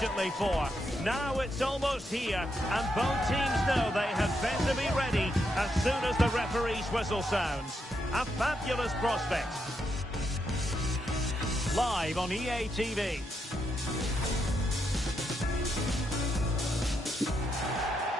patiently for. Now it's almost here, and both teams know they had better be ready as soon as the referee's whistle sounds. A fabulous prospect. Live on EA TV.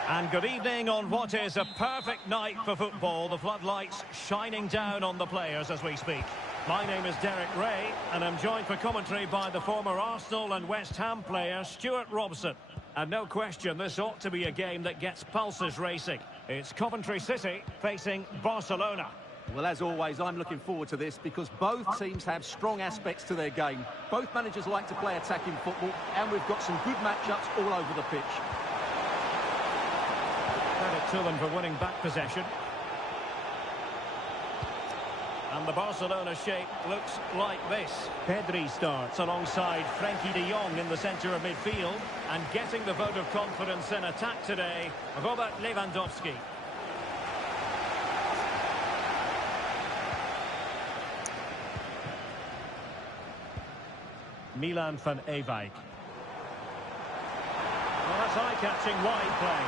And good evening on what is a perfect night for football. The floodlights shining down on the players as we speak. My name is Derek Ray, and I'm joined for commentary by the former Arsenal and West Ham player Stuart Robson. And no question, this ought to be a game that gets pulses racing. It's Coventry City facing Barcelona. Well, as always, I'm looking forward to this because both teams have strong aspects to their game. Both managers like to play attacking football, and we've got some good matchups all over the pitch. Credit to them for winning back possession. And the Barcelona shape looks like this. Pedri starts alongside Frenkie de Jong in the centre of midfield. And getting the vote of confidence in attack today, Robert Lewandowski. Milan van Ewijk. Well, that's eye-catching wide play.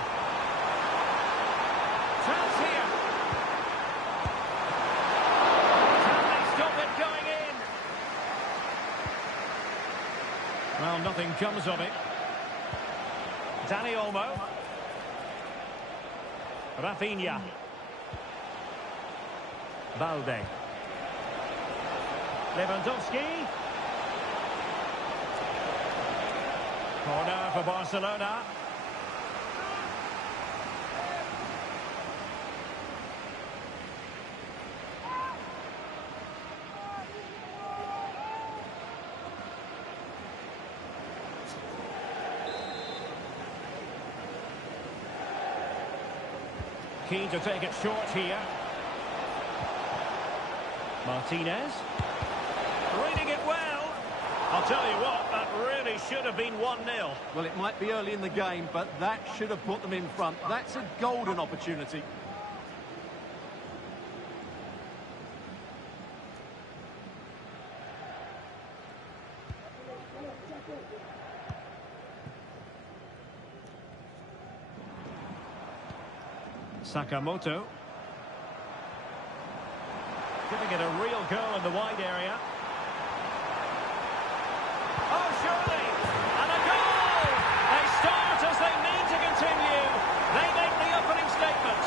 Chance here. Can they stop it going in? Well, nothing comes of it. Dani Olmo. Rafinha. Balde. Lewandowski. Corner for Barcelona. Keen to take it short here. Martinez. Reading it well. I'll tell you what, that really should have been 1-0. Well, it might be early in the game, but that should have put them in front. That's a golden opportunity. Sakamoto. Giving it a real go in the wide area. Oh, surely! And a goal! They start as they mean to continue. They make the opening statement.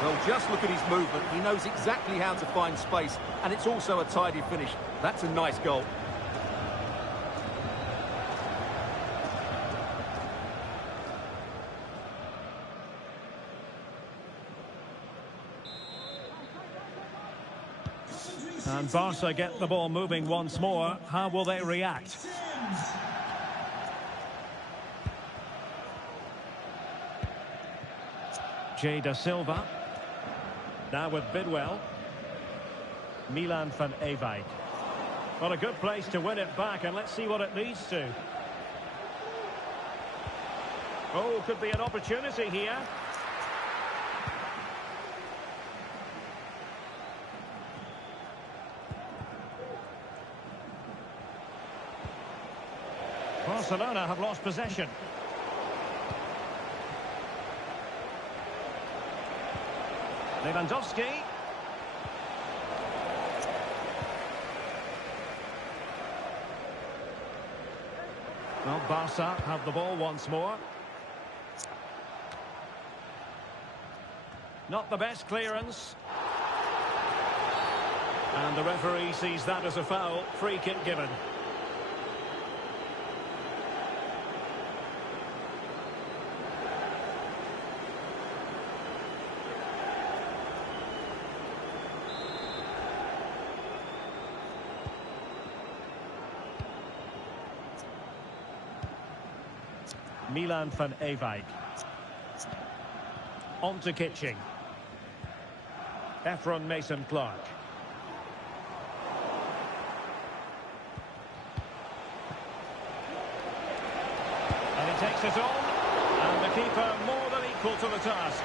Well, just look at his movement. He knows exactly how to find space, and it's also a tidy finish. That's a nice goal. And Barca get the ball moving once more. How will they react? Jay Da Silva. Now with Bidwell. Milan van Ewijk. Well, a good place to win it back, and let's see what it leads to. Oh, could be an opportunity here. Barcelona have lost possession. Lewandowski. Well, Barca have the ball once more. Not the best clearance. And the referee sees that as a foul. Free kick given. Milan van Ewijk. On to Kitching. Efron Mason-Clark. takes it on, and the keeper more than equal to the task.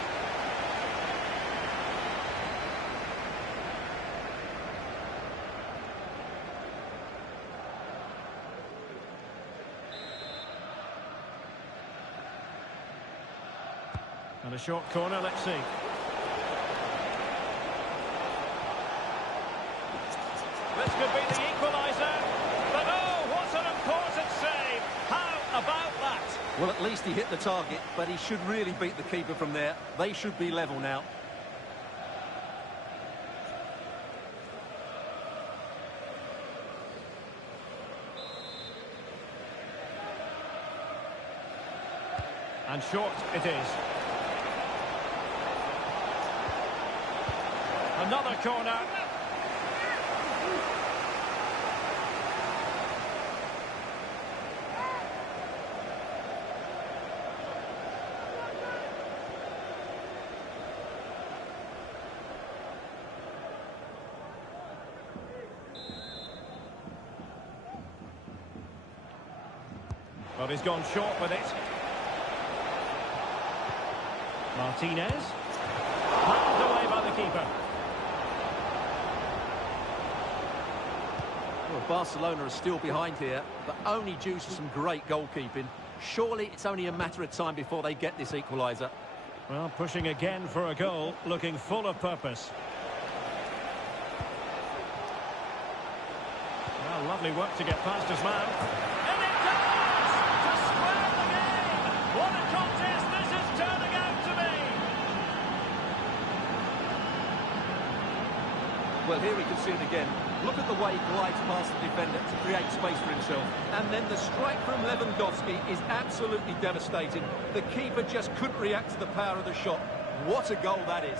And a short corner, let's see. This could be the equaliser. But oh, what an important save. How about that? Well, at least he hit the target, but he should really beat the keeper from there. They should be level now. And short it is. Another corner. Well, he's gone short with it. Martinez. Handed away by the keeper. Well, Barcelona are still behind here, but only due to some great goalkeeping. Surely it's only a matter of time before they get this equaliser. Well, pushing again for a goal, looking full of purpose. Well, lovely work to get past his man. And it does! To square the game! What a contest this is turning out to be! Well, here we can see it again. Look at the way he glides past the defender to create space for himself. And then the strike from Lewandowski is absolutely devastating. The keeper just couldn't react to the power of the shot. What a goal that is.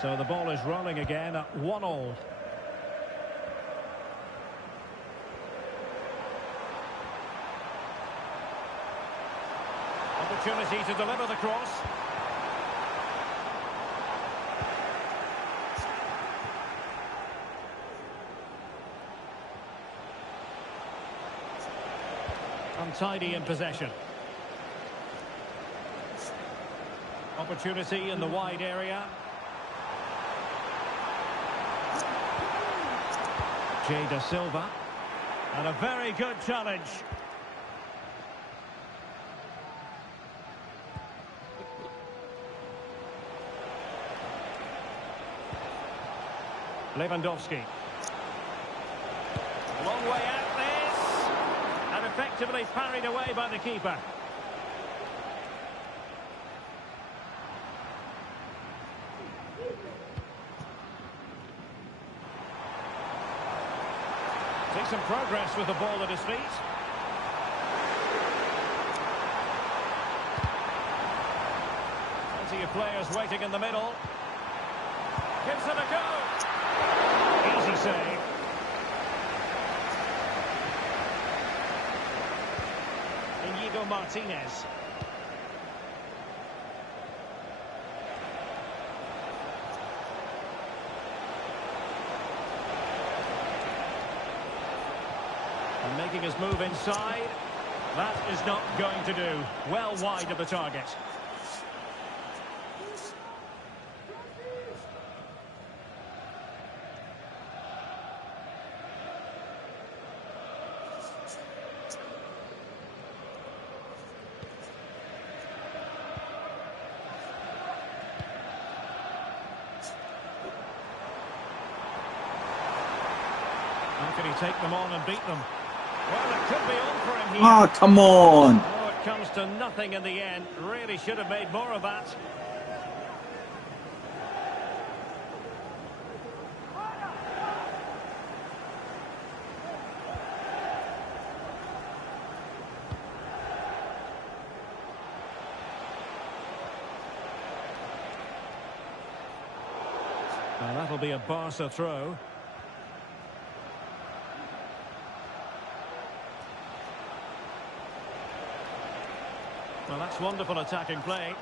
So the ball is rolling again at 1-1. Opportunity to deliver the cross. Untidy in possession. Opportunity in the wide area. Da Silva. And a very good challenge. Lewandowski. Long way out this. And effectively parried away by the keeper. Takes some progress with the ball at his feet. Plenty of players waiting in the middle. Gives it a go. Easy save. Inigo Martinez. And making his move inside. That is not going to do. Well wide of the target. How can he take them on and beat them? Well, it could be on for him here. Oh, come on. Oh, it comes to nothing in the end. Really should have made more of that. Well, that'll be a Barca throw. Well, that's wonderful attacking play.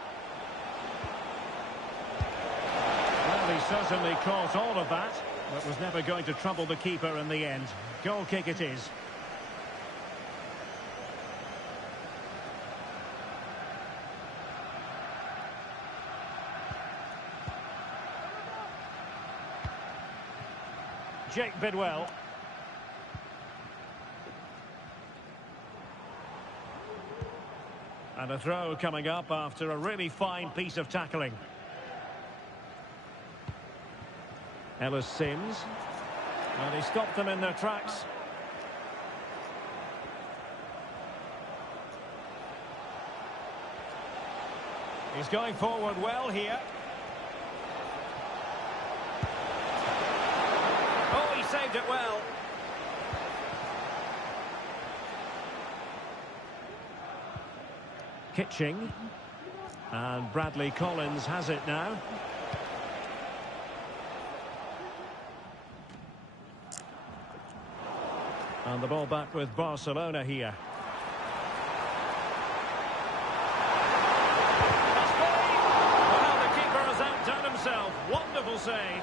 Well, he certainly caught all of that, but was never going to trouble the keeper in the end. Goal kick it is. Jake Bidwell. And a throw coming up after a really fine piece of tackling. Ellis Sims. And he stopped them in their tracks. He's going forward well here. Oh, he saved it well. Kitching. And Bradley Collins has it now. And the ball back with Barcelona here. That's great! Well, the keeper has outdone himself. Wonderful save.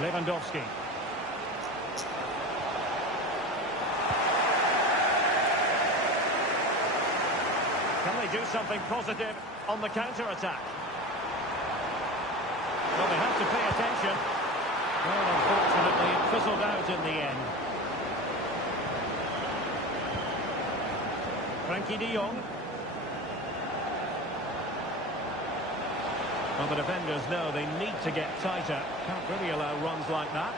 Lewandowski. Can they do something positive on the counter-attack? Well, they have to pay attention. Well, unfortunately, it fizzled out in the end. Frankie de Jong. Well, the defenders know they need to get tighter. Can't really allow runs like that.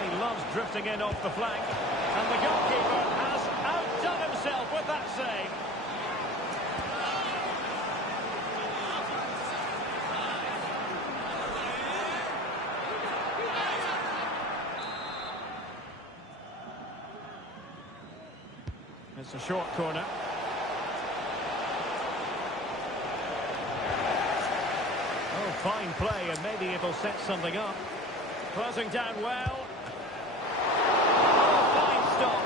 And he loves drifting in off the flank. And the goalkeeper has outdone himself with that save. It's a short corner. Oh, fine play, and maybe it'll set something up. Closing down well. Oh, fine stop.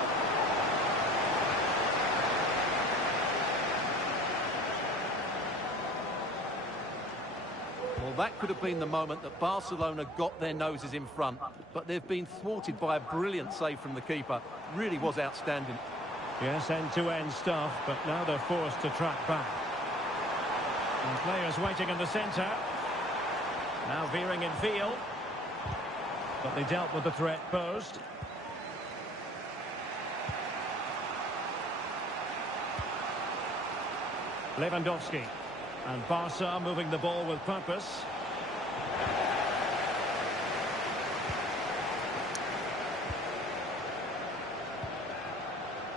Well, that could have been the moment that Barcelona got their noses in front, but they've been thwarted by a brilliant save from the keeper. Really was outstanding. Yes, end-to-end stuff, but now they're forced to track back. And players waiting in the centre. Now veering in field. But they dealt with the threat posed. Lewandowski. And Barca moving the ball with purpose.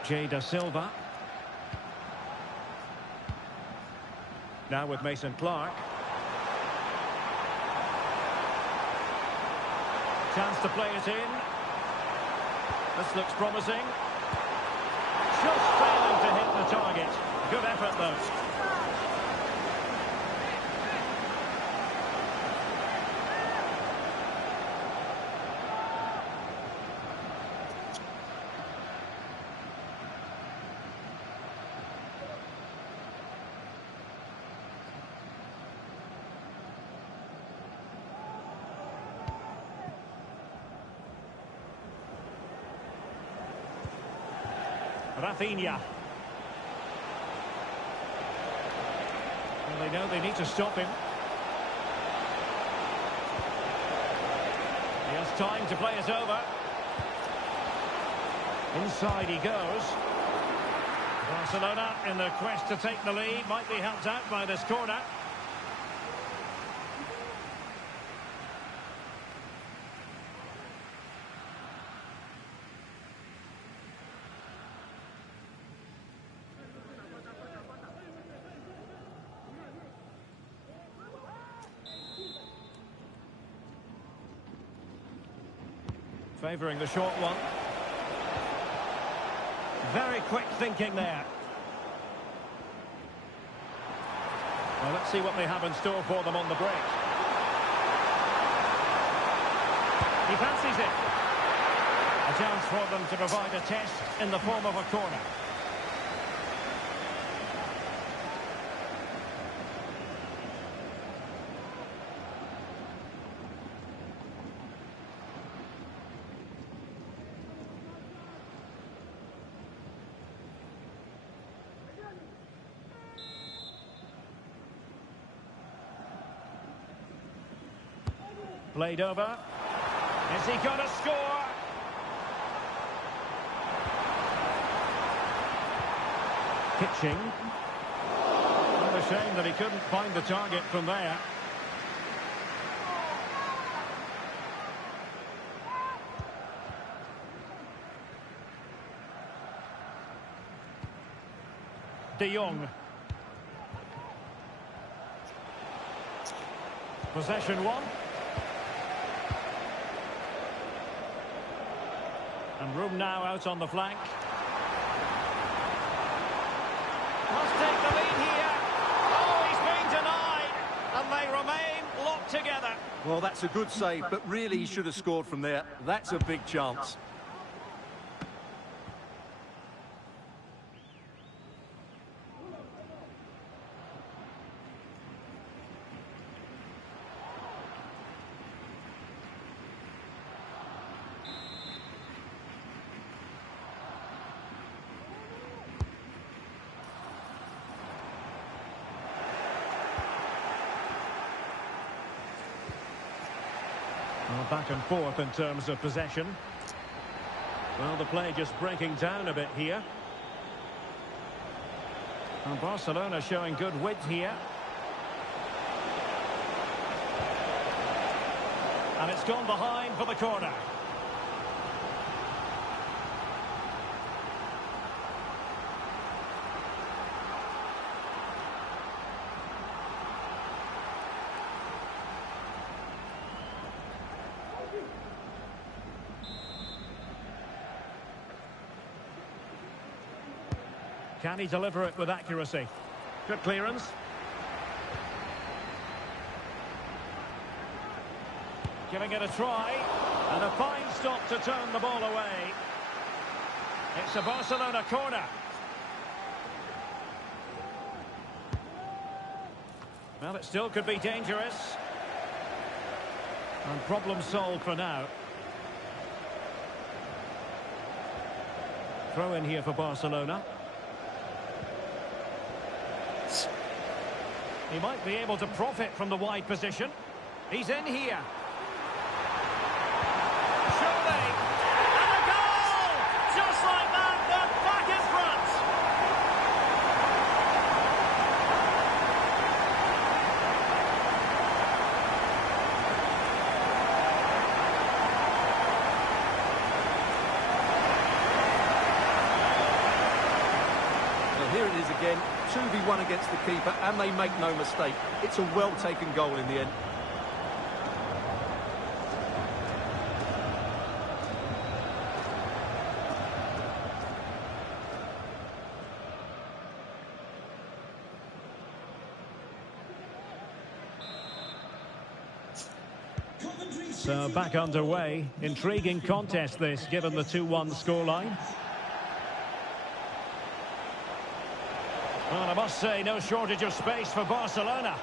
Jay Da Silva. Now with Mason Clark. Chance to play it in. This looks promising. Just failing to hit the target. Good effort though. Rafinha. Well, they know they need to stop him. He has time to play it over. Inside he goes. Barcelona in the quest to take the lead. Might be helped out by this corner. Favouring the short one. Very quick thinking there. Well, let's see what they have in store for them on the break. He fancies it. A chance for them to provide a test in the form of a corner. Played over. Is he going to score? Pitching. What a shame that he couldn't find the target from there. De Jong. Possession one. And room now out on the flank. Must take the lead here. Oh, he's been denied. And they remain locked together. Well, that's a good save, but really he should have scored from there. That's a big chance. Well, back and forth in terms of possession. Well, the play just breaking down a bit here. And Barcelona showing good width here. And it's gone behind for the corner. Can he deliver it with accuracy? Good clearance. Giving it a try. And a fine stop to turn the ball away. It's a Barcelona corner. Well, it still could be dangerous. And problem solved for now. Throw in here for Barcelona. He might be able to profit from the wide position. He's in here. Surely. And a goal! Just like that, they're back in front. Well, here it is again. 2v1 against the keeper, and they make no mistake. It's a well-taken goal in the end. So back underway. Intriguing contest this, given the 2-1 scoreline. Well, I must say, no shortage of space for Barcelona.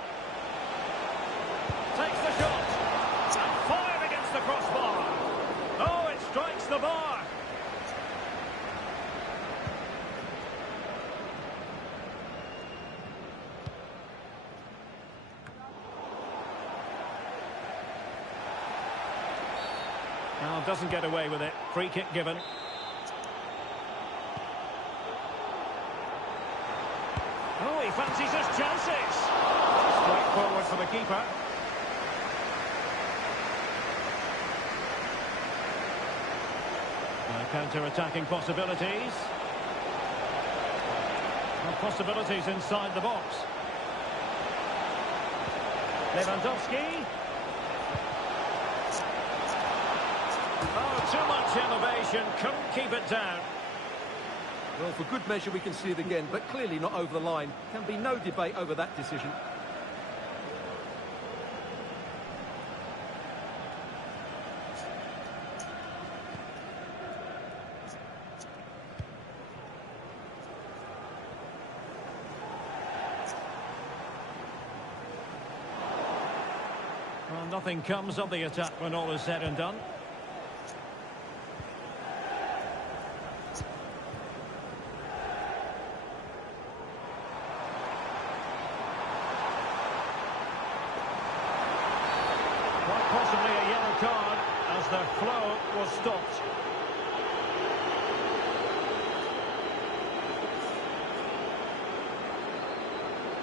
Takes the shot. And fired against the crossbar. Oh, it strikes the bar. Well, doesn't get away with it. Free kick given. Oh, he fancies his chances. Straight forward for the keeper. Counter-attacking possibilities. Well, possibilities inside the box. Lewandowski. Oh, too much elevation. Couldn't keep it down. Well, for good measure, we can see it again, but clearly not over the line. Can be no debate over that decision. And nothing comes of the attack when all is said and done. Quite possibly a yellow card as the flow was stopped.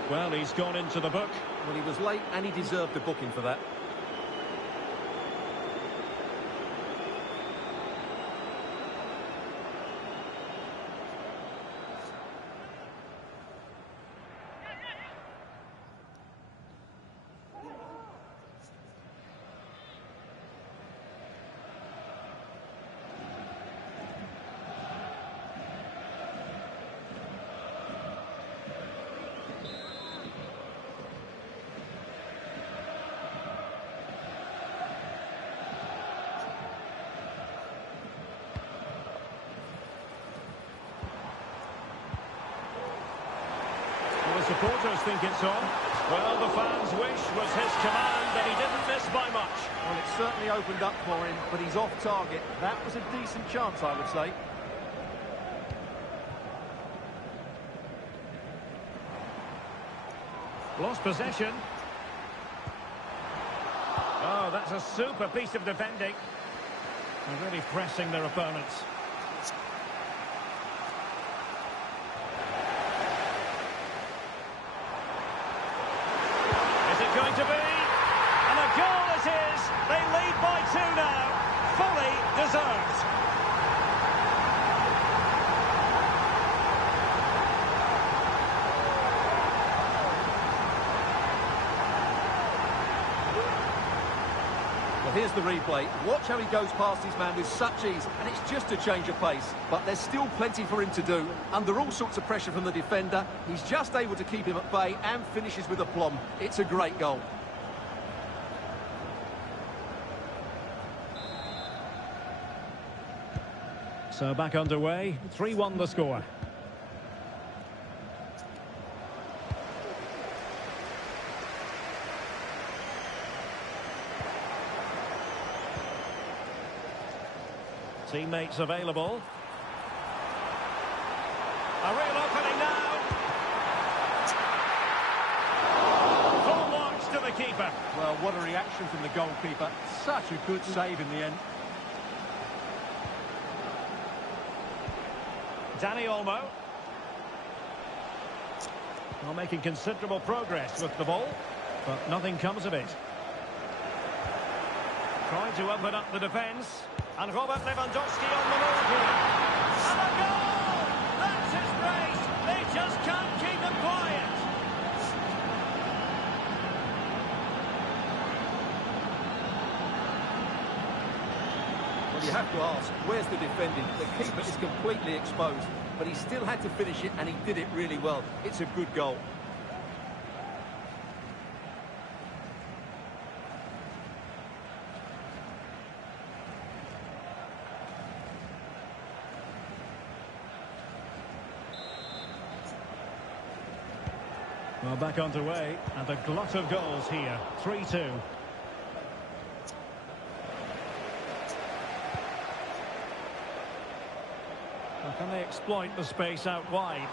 Well, he's gone into the book. Well, he was late and he deserved a booking for that. The supporters think it's on. Well, the fans' wish was his command, and he didn't miss by much. Well, it certainly opened up for him, but he's off target. That was a decent chance, I would say. Lost possession. Oh, that's a super piece of defending. They're really pressing their opponents. Going to be, and a goal it is. They lead by 2 now, fully deserved. Well, here's the replay. Watch how he goes past his man with such ease, and it's just a change of pace. But there's still plenty for him to do. Under all sorts of pressure from the defender, he's just able to keep him at bay and finishes with aplomb. It's a great goal. So back underway, 3-1 the score. Teammates available. A real opening now. Full marks to the keeper. Well, what a reaction from the goalkeeper. Such a good save in the end. Danny Olmo. Well, making considerable progress with the ball, but nothing comes of it. Trying to open up the defence. And Robert Lewandowski on the move here. And a goal! That's his brace! They just can't keep him quiet. Well, you have to ask, where's the defending? The keeper is completely exposed, but he still had to finish it, and he did it really well. It's a good goal. Well, back underway, and a glut of goals here. 3-2. Well, can they exploit the space out wide?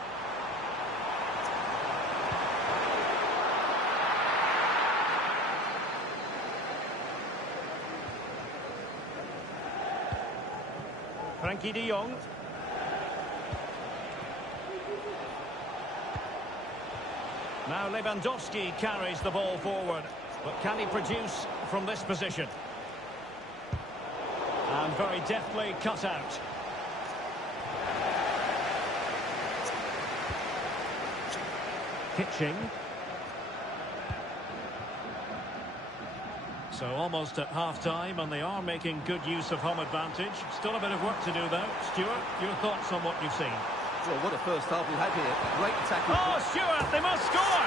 Frankie de Jong. Now Lewandowski carries the ball forward, but can he produce from this position? And very deftly cut out. Pitching. So almost at half-time, and they are making good use of home advantage. Still a bit of work to do, though. Stuart, your thoughts on what you've seen? Well, what a first half we had here. Great attacking. Oh, Stuart, they must score!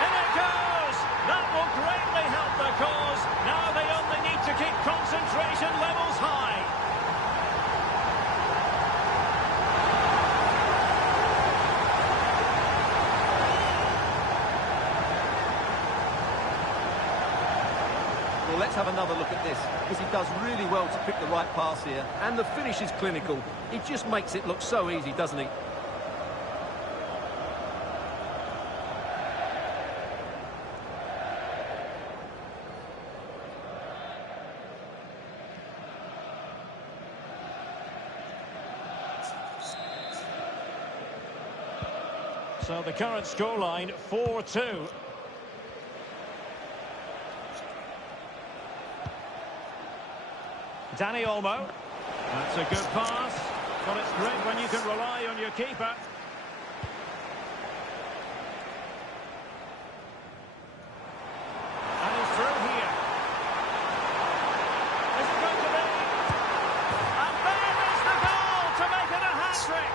In it goes! That will greatly help their cause. Now they only need to keep concentration levels high. Well, let's have another look at this, because he does really well to pick the right pass here, and the finish is clinical. He just makes it look so easy, doesn't he? So the current scoreline, 4-2. Danny Olmo. That's a good pass. But it's great when you can rely on your keeper. And he's through here. Is it going to be? And there is the goal to make it a hat-trick.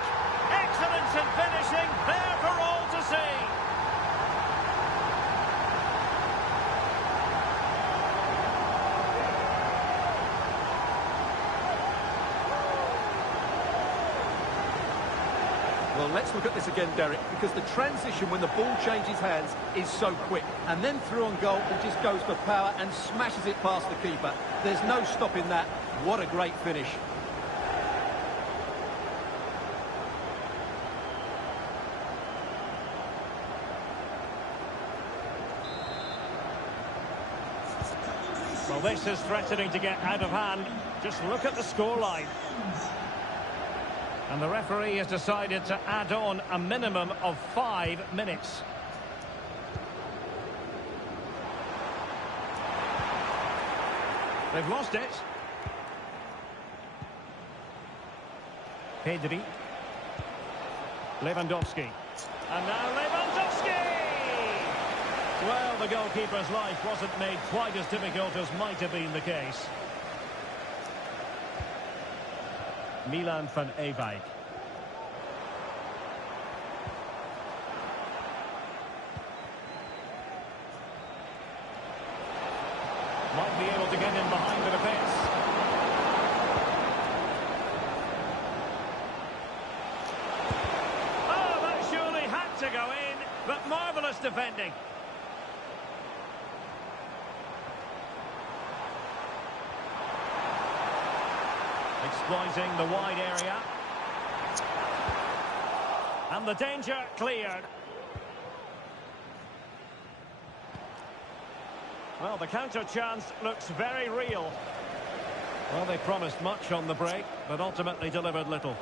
Excellence in finishing, there for all to see. Well, let's look at this again, Derek, because the transition when the ball changes hands is so quick. And then through on goal, he just goes for power and smashes it past the keeper. There's no stopping that. What a great finish. Well, this is threatening to get out of hand. Just look at the scoreline. And the referee has decided to add on a minimum of 5 minutes. They've lost it. Pedri. Lewandowski. And now Lewandowski! Well, the goalkeeper's life wasn't made quite as difficult as might have been the case. Milan van Ewijk. Might be able to get in behind the defence. Oh, that surely had to go in, but marvellous defending. Exploiting the wide area. And the danger cleared. Well, the counter chance looks very real. Well, they promised much on the break, but ultimately delivered little.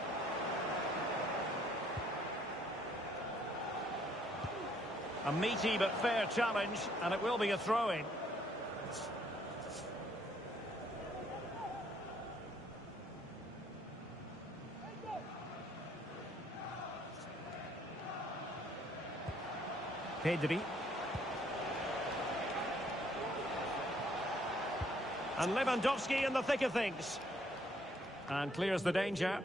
A meaty but fair challenge, and it will be a throw-in. Pedri. And Lewandowski in the thick of things. And clears the danger.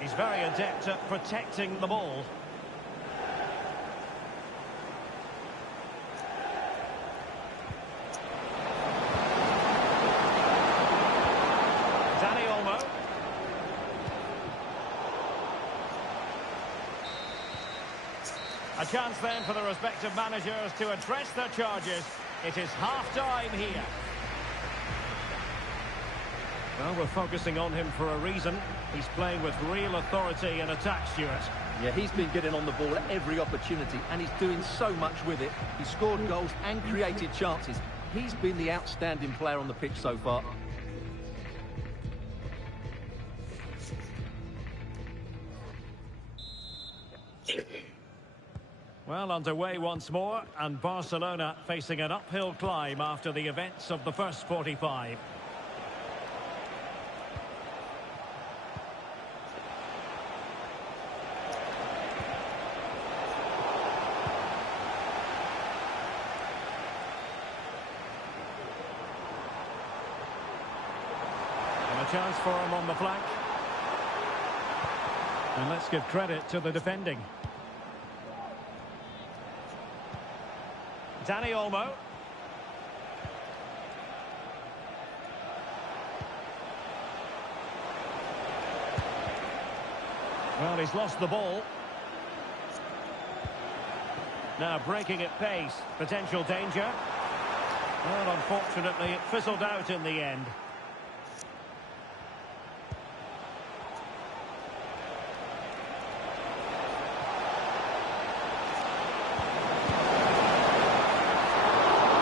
He's very adept at protecting the ball. Danny Olmo. A chance then for the respective managers to address their charges. It is half-time here. Well, we're focusing on him for a reason. He's playing with real authority in attack, Stuart. Yeah, he's been getting on the ball at every opportunity, and he's doing so much with it. He scored goals and created chances. He's been the outstanding player on the pitch so far. Well, underway once more, and Barcelona facing an uphill climb after the events of the first 45. And a chance for him on the flank. And let's give credit to the defending. Danny Olmo. Well, he's lost the ball. Now breaking at pace. Potential danger. Well, unfortunately, it fizzled out in the end.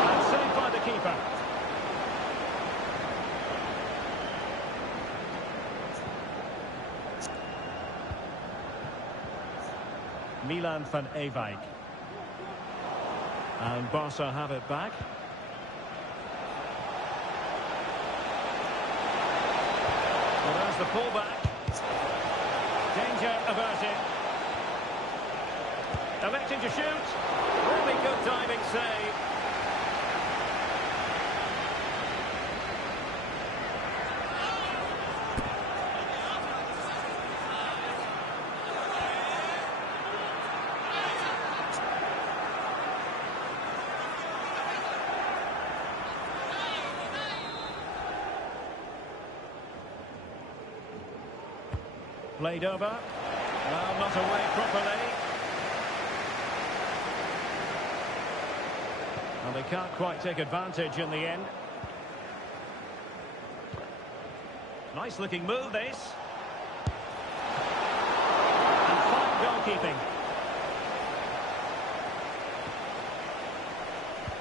And saved by the keeper. Milan van Ewijk. And Barca have it back. Well, there's the pullback. Danger averted. Electing to shoot. Really good diving save. Played over. Well, not away properly. Well, they can't quite take advantage in the end. Nice looking move, this. And fine goalkeeping.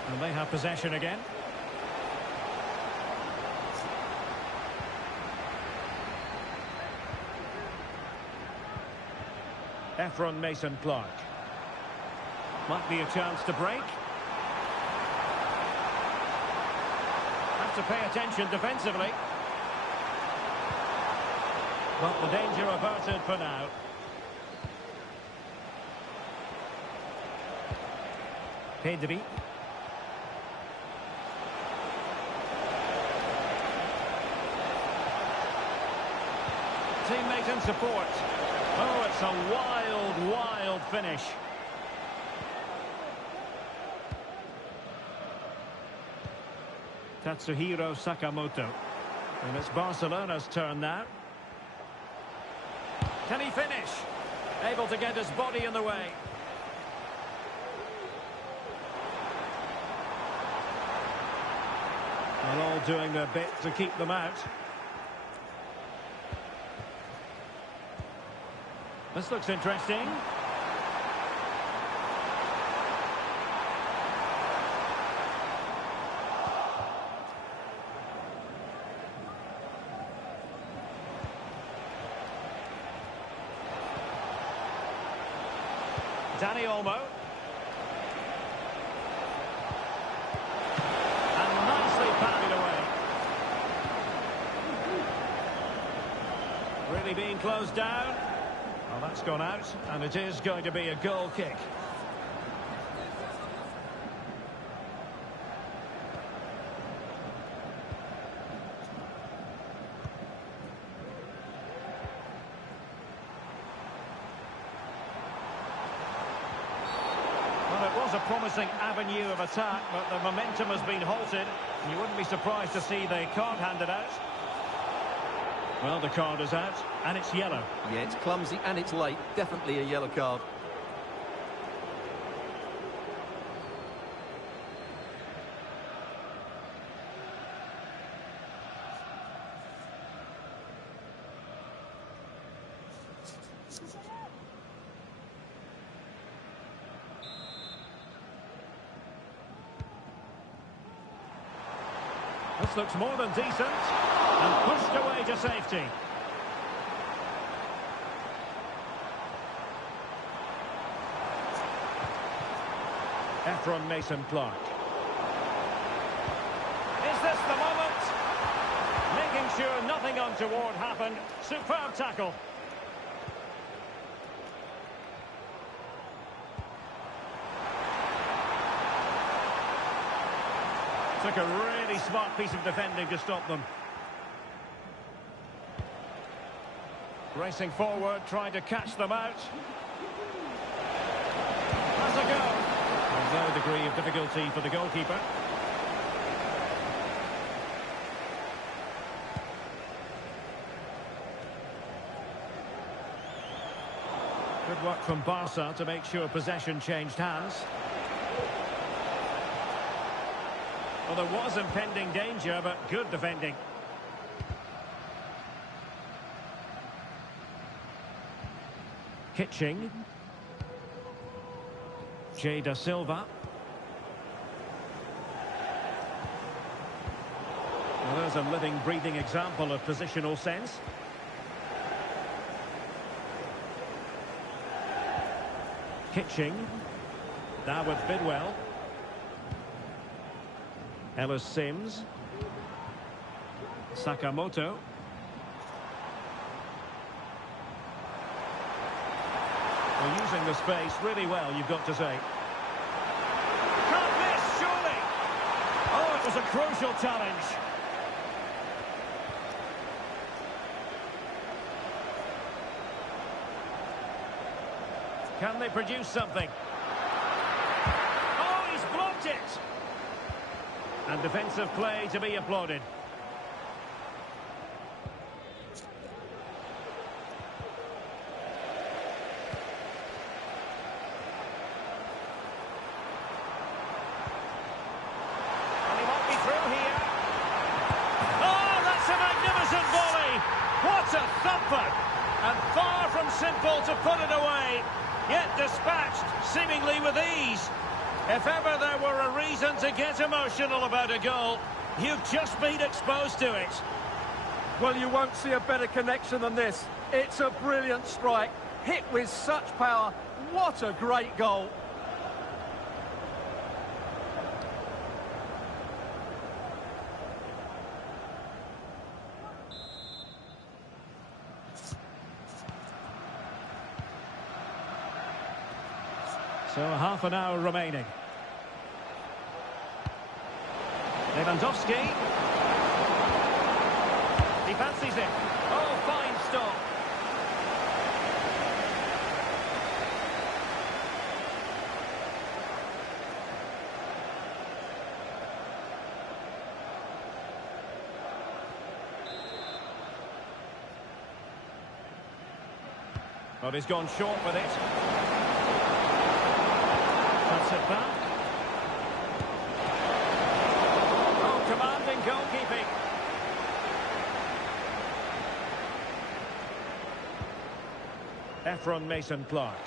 And they have possession again. Efron Mason-Clark. Might be a chance to break. Have to pay attention defensively. But the danger averted for now. Pedri. Teammate and support. Oh, it's a wild, wild finish. Tatsuhiro Sakamoto. And it's Barcelona's turn now. Can he finish? Able to get his body in the way. They're all doing their bit to keep them out. This looks interesting. Dani Olmo. And nicely parried away. Really being closed down. Well, that's gone out, and it is going to be a goal kick. Well, it was a promising avenue of attack, but the momentum has been halted. You wouldn't be surprised to see they can't hand it out. Well, the card is out, and it's yellow. Yeah, it's clumsy and it's late. Definitely a yellow card. This looks more than decent. And pushed away to safety. Efron Mason-Clark. Is this the moment? Making sure nothing untoward happened. Superb tackle. Took a really smart piece of defending to stop them. Racing forward, trying to catch them out. Has a go. There's no degree of difficulty for the goalkeeper. Good work from Barca to make sure possession changed hands. Well, there was impending danger, but good defending. Kitching. Jay Da Silva. Well, there's a living, breathing example of positional sense. Kitching. Now with Bidwell. Ellis Sims. Sakamoto. Well, using the space really well, you've got to say. Can't miss, surely! Oh, it was a crucial challenge. Can they produce something? Oh, he's blocked it! And defensive play to be applauded. And he might be through here. Oh, that's a magnificent volley! What a thumper! And far from simple to put it away. Yet dispatched, seemingly with ease. If ever there were a reason to get emotional about a goal, you've just been exposed to it. Well, you won't see a better connection than this. It's a brilliant strike, hit with such power. What a great goal. So half an hour remaining. Lewandowski. He fancies it. Oh, fine stop. Well, he's gone short with it. That's it back. Oh, commanding goalkeeping. Efron Mason-Clark.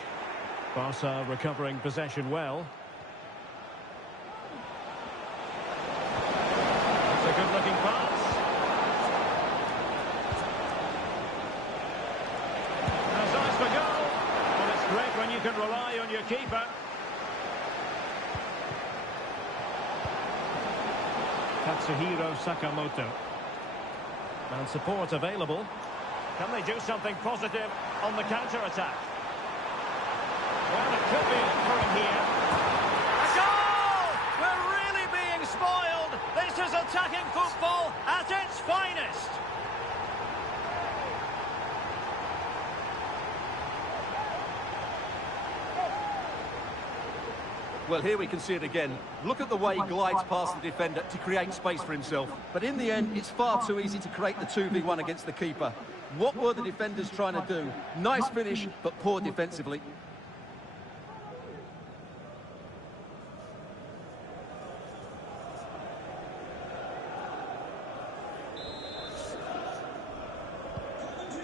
Barca recovering possession well. It's a good-looking pass. There's eyes for goal. Well, it's great when you can rely on your keeper. Katsuhiro Sakamoto. And support available. Can they do something positive on the counter-attack? Well, it could be on for him here. A goal! We're really being spoiled. This is attacking football at its finest. Well, here we can see it again. Look at the way he glides past the defender to create space for himself. But in the end, it's far too easy to create the 2v1 against the keeper. What were the defenders trying to do? Nice finish, but poor defensively.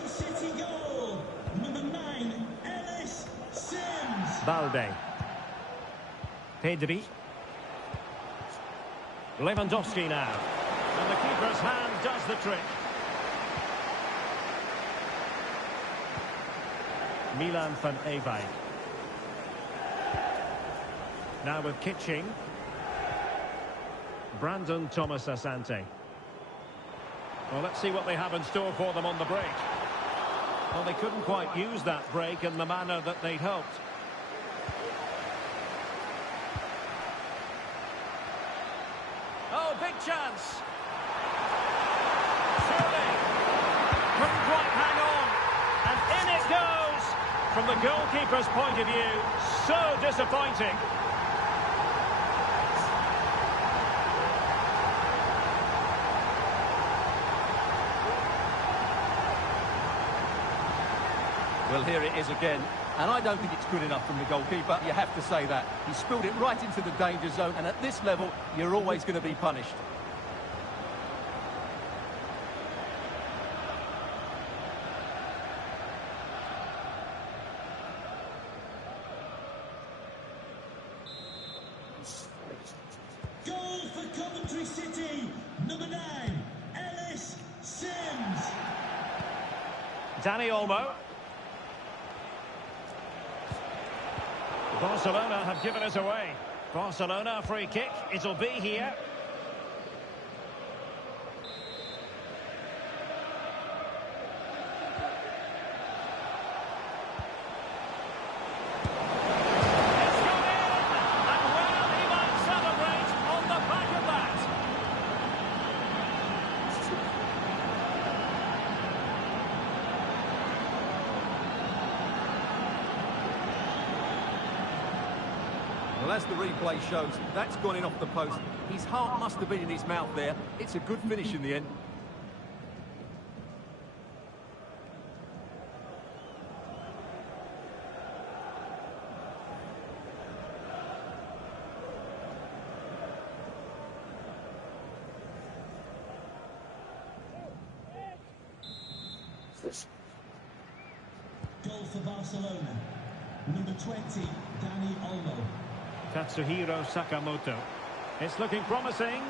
City goal, number 9, Ellis Sims. Balde. Pedri. Lewandowski now. And the keeper's hand does the trick. Milan van Ewijk. Now with Kitching. Brandon Thomas Asante. Well, let's see what they have in store for them on the break. Well, they couldn't quite use that break in the manner that they'd hoped. Oh, big chance. Surely. Couldn't quite hang on. And in it goes. From the goalkeeper's point of view, so disappointing. Well, here it is again. And I don't think it's good enough from the goalkeeper, you have to say that. He spilled it right into the danger zone, and at this level, you're always going to be punished. Goal for Coventry City, number 9, Ellis Sims. Danny Olmo. Barcelona have given us away. Barcelona free kick. It'll be here. It's gone in! And well, he might celebrate on the back of that. Well, as the replay shows, that's gone in off the post. His heart must have been in his mouth there. It's a good finish in the end. Goal for Barcelona, number 20, Danny Olmo. Katsuhiro Sakamoto. It's looking promising.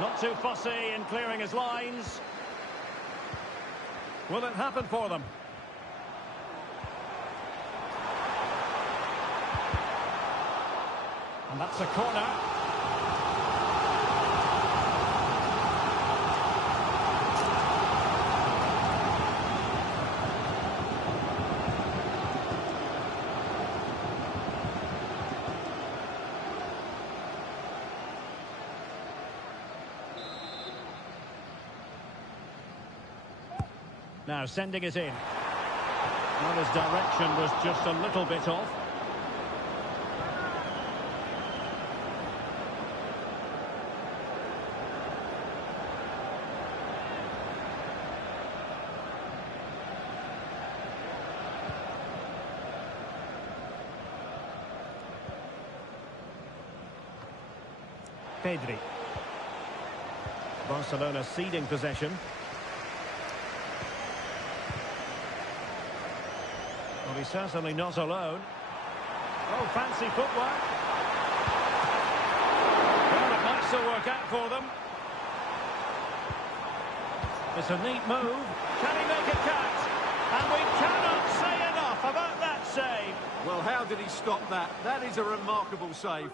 Not too fussy in clearing his lines. Will it happen for them? And that's a corner. Now sending it in. Well, his direction was just a little bit off. Pedri. Barcelona ceding possession. Well, he's certainly not alone. Oh, fancy footwork. Well, it might still work out for them. It's a neat move. Can he make it count? And we cannot say enough about that save. Well, how did he stop that? That is a remarkable save.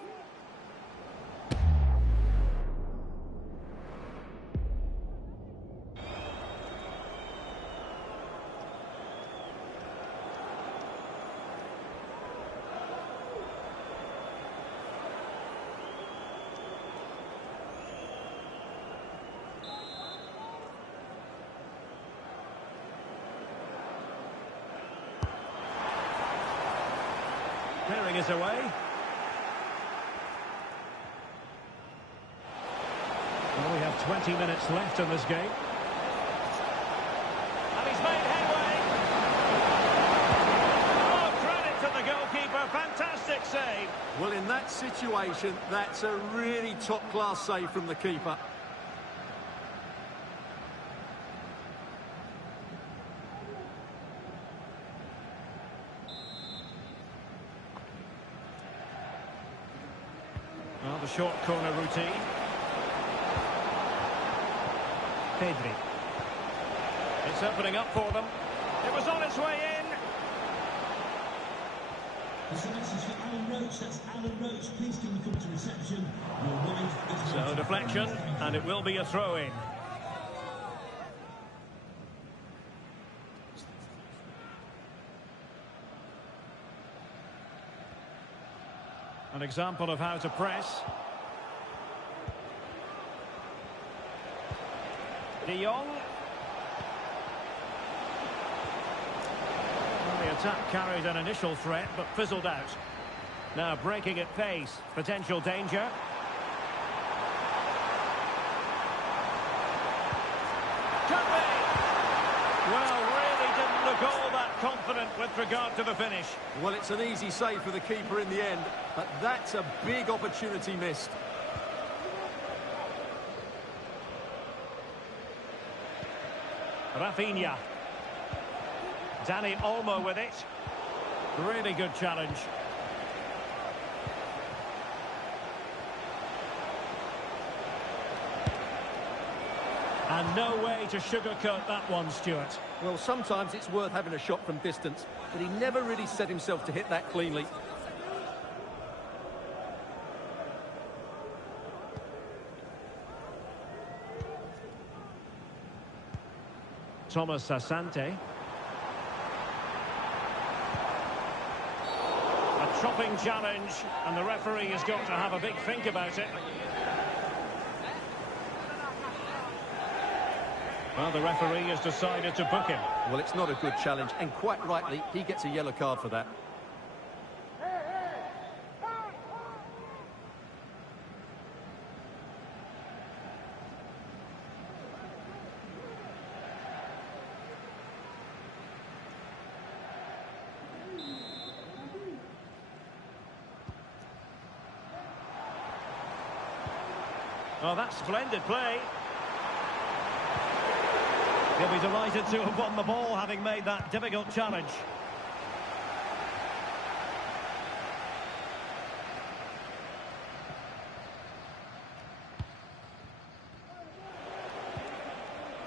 Clearing it away. Well, we have 20 minutes left in this game. And he's made headway. Oh, credit to the goalkeeper. Fantastic save. Well, in that situation, that's a really top-class save from the keeper. Well, the short corner routine. Pedri. It's opening up for them. It was on its way in. There's a message for Alan Roach. That's Alan Roach. Please can you come to reception? Your wife is... So deflection, and it will be a throw-in. An example of how to press. De Jong. Well, the attack carried an initial threat, but fizzled out. Now breaking at pace. Potential danger. Could be. Well, the goal that confident with regard to the finish. Well, it's an easy save for the keeper in the end, but that's a big opportunity missed. Rafinha. Dani Olmo with it. Really good challenge. And no way to sugarcoat that one, Stuart. Well, sometimes it's worth having a shot from distance, but he never really set himself to hit that cleanly. Thomas Asante. A chopping challenge, and the referee has got to have a big think about it. Well, the referee has decided to book him. Well, it's not a good challenge, and quite rightly, he gets a yellow card for that. Oh, that's splendid play. He'll be delighted to have won the ball, having made that difficult challenge.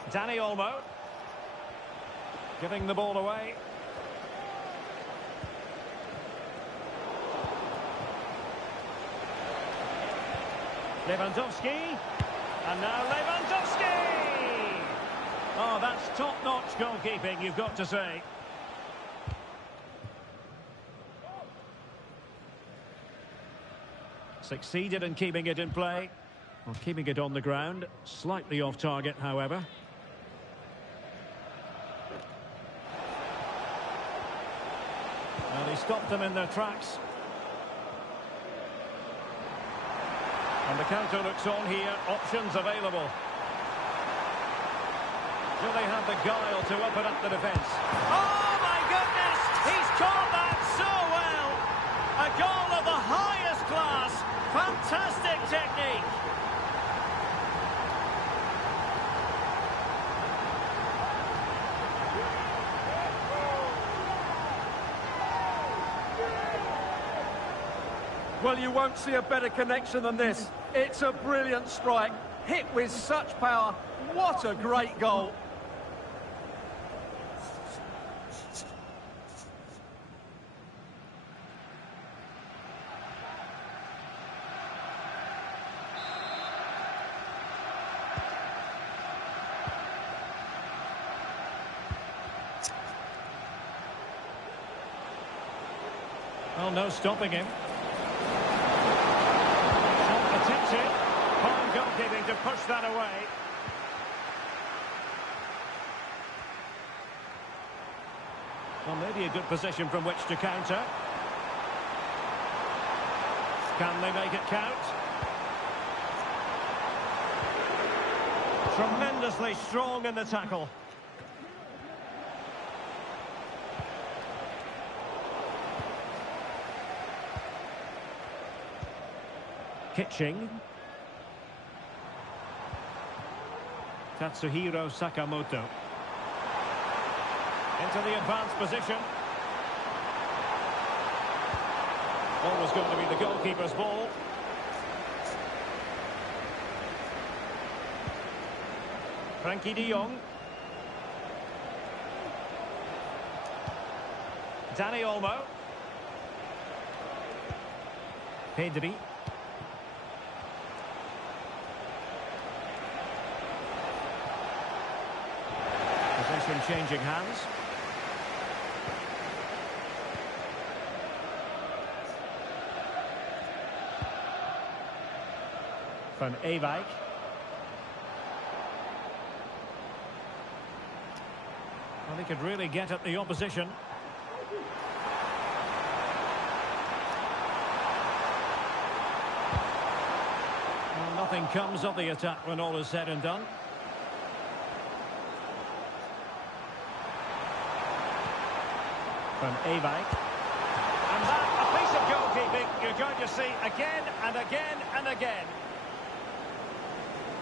Dani Olmo. Giving the ball away. Lewandowski. And now Lewandowski! Oh, that's top-notch goalkeeping, you've got to say. Succeeded in keeping it in play. Well, keeping it on the ground. Slightly off target, however. Well, he stopped them in their tracks. And the counter looks on here. Options available. Do they have the guile to open up the defence? Oh, my goodness! He's caught that so well! A goal of the highest class. Fantastic technique. Well, you won't see a better connection than this. It's a brilliant strike, hit with such power. What a great goal. Well, no stopping him. Attempted. Fine goalkeeping to push that away. Well, maybe a good position from which to counter. Can they make it count? Tremendously strong in the tackle. Kitching. Tatsuhiro Sakamoto. Into the advanced position. Always going to be the goalkeeper's ball. Frankie de Jong. Dani Olmo. Pedri. Possession changing hands. Van Ewijk. Well, he could really get at the opposition. Well, nothing comes of the attack when all is said and done. From Ebank. And that, a piece of goalkeeping you're going to see again and again and again.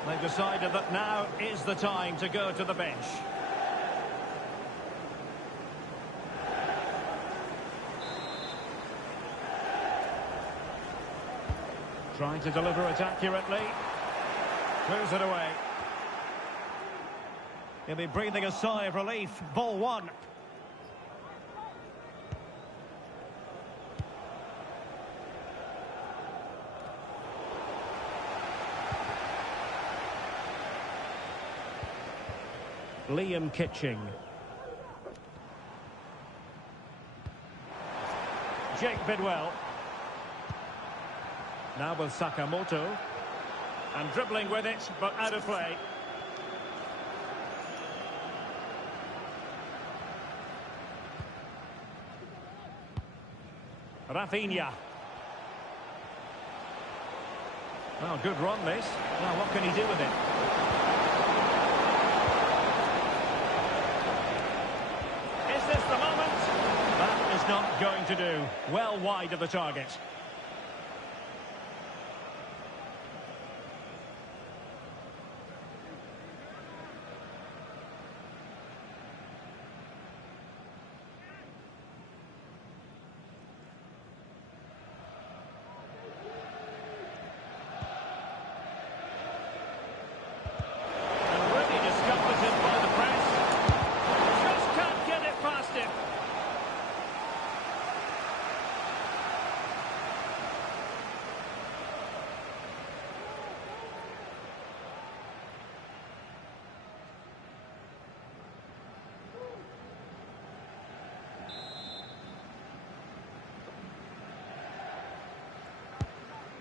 They've decided that now is the time to go to the bench. Trying to deliver it accurately. Clears it away. He'll be breathing a sigh of relief. Ball one. Liam Kitching. Jake Bidwell. Now with Sakamoto. And dribbling with it, but out of play. Rafinha. Well, good run this. Now what can he do with it? Is this the moment? That is not going to do. Well wide of the target.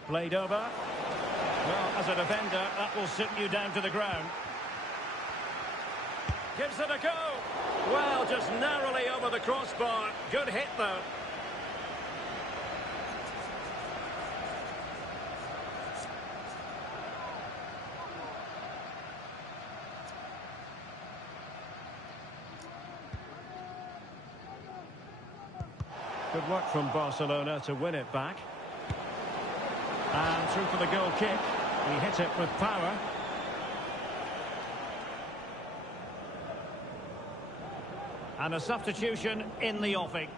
Played over. Well, as a defender, that will sit you down to the ground. Gives it a go. Well, just narrowly over the crossbar. Good hit, though. Good work from Barcelona to win it back. And through for the goal kick. He hit it with power. And a substitution in the offing.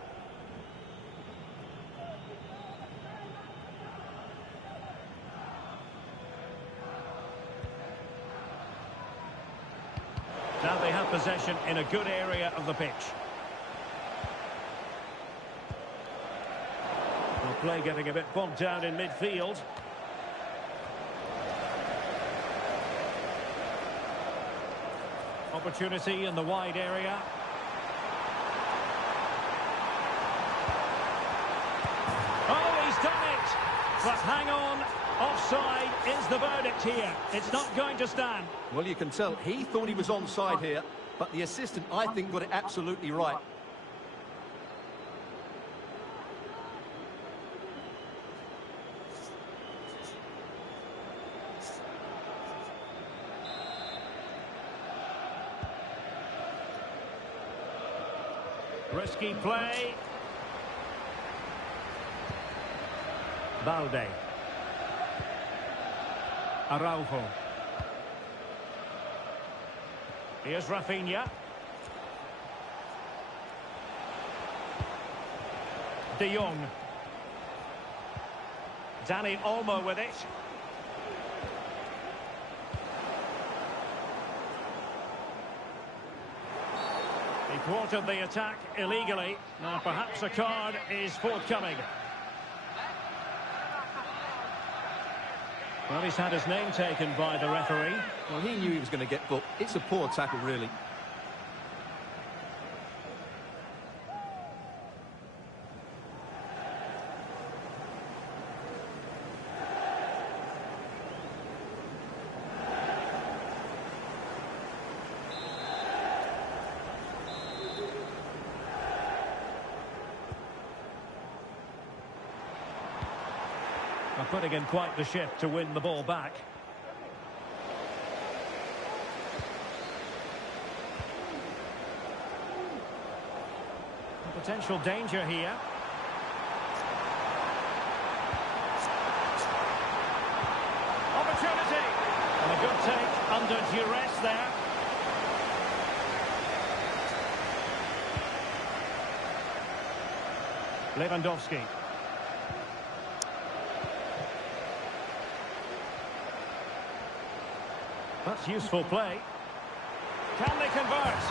Now they have possession in a good area of the pitch. Play getting a bit bogged down in midfield. Opportunity in the wide area. Oh, he's done it! But hang on, offside is the verdict here. It's not going to stand. Well, you can tell he thought he was onside here, but the assistant, I think, got it absolutely right. Risky play. Balde. Araujo. Here's Rafinha. De Jong. Dani Olmo with it. He thwarted the attack illegally. Now perhaps a card is forthcoming. Well, he's had his name taken by the referee. Well, he knew he was going to get booked. It's a poor tackle, really. Putting in quite the shift to win the ball back. Potential danger here. Opportunity. And a good take under duress there. Lewandowski. That's useful play. Can they convert?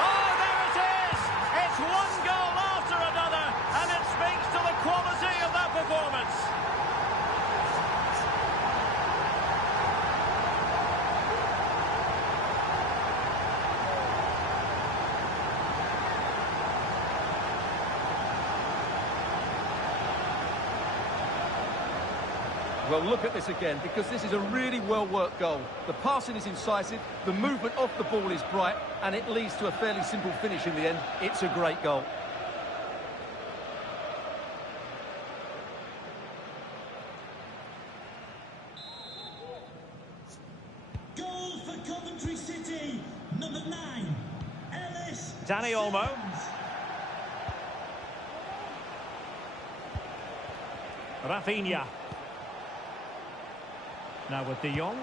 Oh, there it is! It's one goal after another, and it speaks to the quality of that performance. Well, look at this again, because this is a really well-worked goal. The passing is incisive, the movement off the ball is bright, and it leads to a fairly simple finish in the end. It's a great goal. Goal for Coventry City, number 9, Ellis. Danny Olmo. Rafinha. Now with De Jong.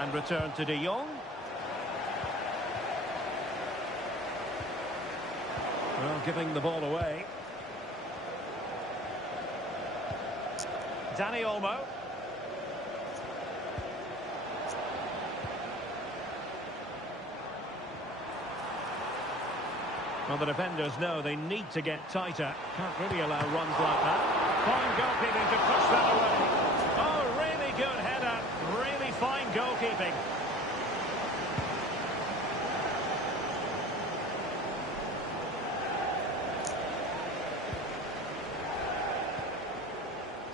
And return to De Jong. Well, giving the ball away. Danny Olmo. Well, the defenders know they need to get tighter. Can't really allow runs like that. Fine goalkeeping to push that away. Oh, really good header. Really fine goalkeeping.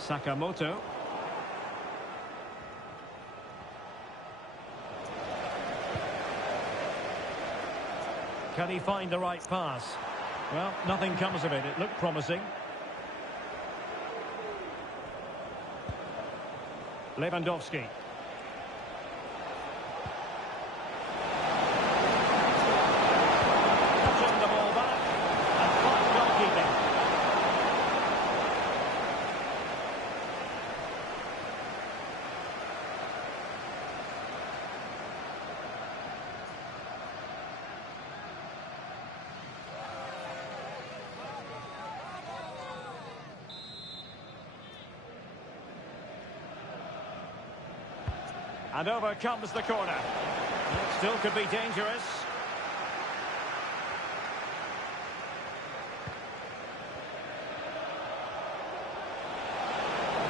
Sakamoto. Can he find the right pass? Well, nothing comes of it. It looked promising. Lewandowski. Touching the ball back. And fine goalkeeping. And over comes the corner. It still could be dangerous.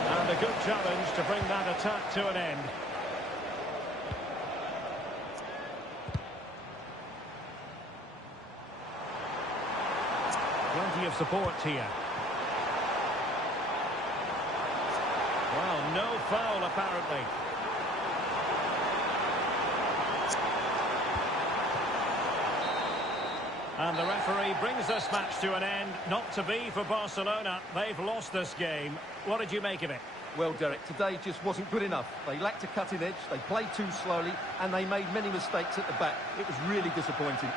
And a good challenge to bring that attack to an end. Plenty of support here. Well, no foul apparently. And the referee brings this match to an end. Not to be for Barcelona. They've lost this game. What did you make of it? Well, Derek, today just wasn't good enough. They lacked a cutting edge, they played too slowly, and they made many mistakes at the back. It was really disappointing.